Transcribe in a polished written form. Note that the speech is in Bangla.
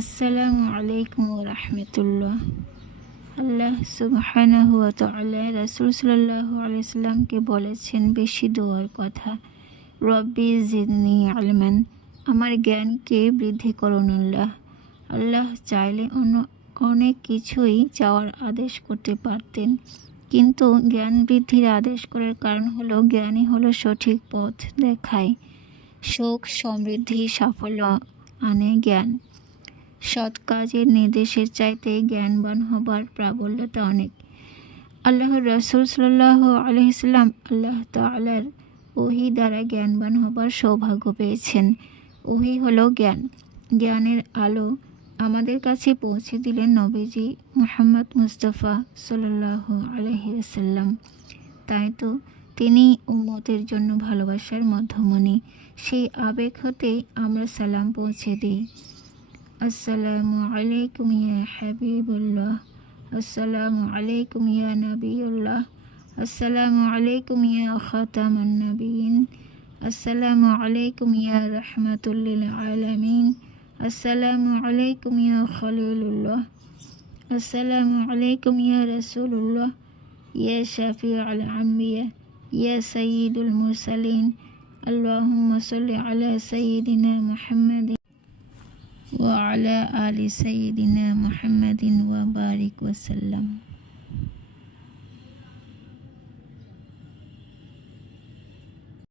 আসসালামু আলাইকুম ওয়া রাহমাতুল্লাহ। আল্লাহ সুবহানাহু ওয়া তাআলা রাসূল সাল্লাল্লাহু আলাইহি সাল্লামকে বলেছেন বেশি দোয়ার কথা, রব্বি জিদনি ইলমান, আমার জ্ঞানকে বৃদ্ধি করুন আল্লাহ। আল্লাহ চাইলে অনেক কিছুই চাওয়ার আদেশ করতে পারতেন, কিন্তু জ্ঞান বৃদ্ধির আদেশ করার কারণ হলো জ্ঞানই হলো সঠিক পথ দেখায়। সুখ, সমৃদ্ধি, সাফল্য আনে জ্ঞান। সৎ কাজের নির্দেশের চাইতে জ্ঞানবান হবার প্রাবল্যতা অনেক। আল্লাহর রাসূল সাল্লাল্লাহু আলাইহি সাল্লাম আল্লাহ তাআলার ওহী দ্বারা জ্ঞানবান হবার সৌভাগ্য পেয়েছেন। ওহী হলো জ্ঞান। জ্ঞানের আলো আমাদের কাছে পৌঁছে দিলেন নবীজি মুহাম্মদ মুস্তাফা সাল্লাল্লাহু আলাইহি ওয়াসাল্লাম। তাই তো তিনি উম্মতের জন্য ভালোবাসার মধ্যমণি। সেই আবেগ হতেই আমরা সালাম পৌঁছে দিই। আসসালামু আলাইকুম ইয়া হাবিবুল্লাহ, আসসালামু আলাইকুম ইয়া নবিয়ুল্লাহ, আসসালামু আলাইকুম ইয়া খাতামান নবিয়িন, আসসালামু আলাইকুম ইয়া রাহমাতুল লিল আলামিন, আসসালামু আলাইকুম ইয়া খলিলুল্লাহ, আসসালামু আলাইকুম ইয়া রাসূলুল্লাহ, ইয়া শাফিউল আম্বিয়া, ইয়া সাইয়্যিদুল মুরসালিন। আল্লাহুম্মা সাল্লি আলা সাইয়্যিদিনা মুহাম্মাদিন ওয়া আলা আলি সাইয়্যিদিনা মুহাম্মাদিন ওয়া বারিক ওয়া সাল্লাম।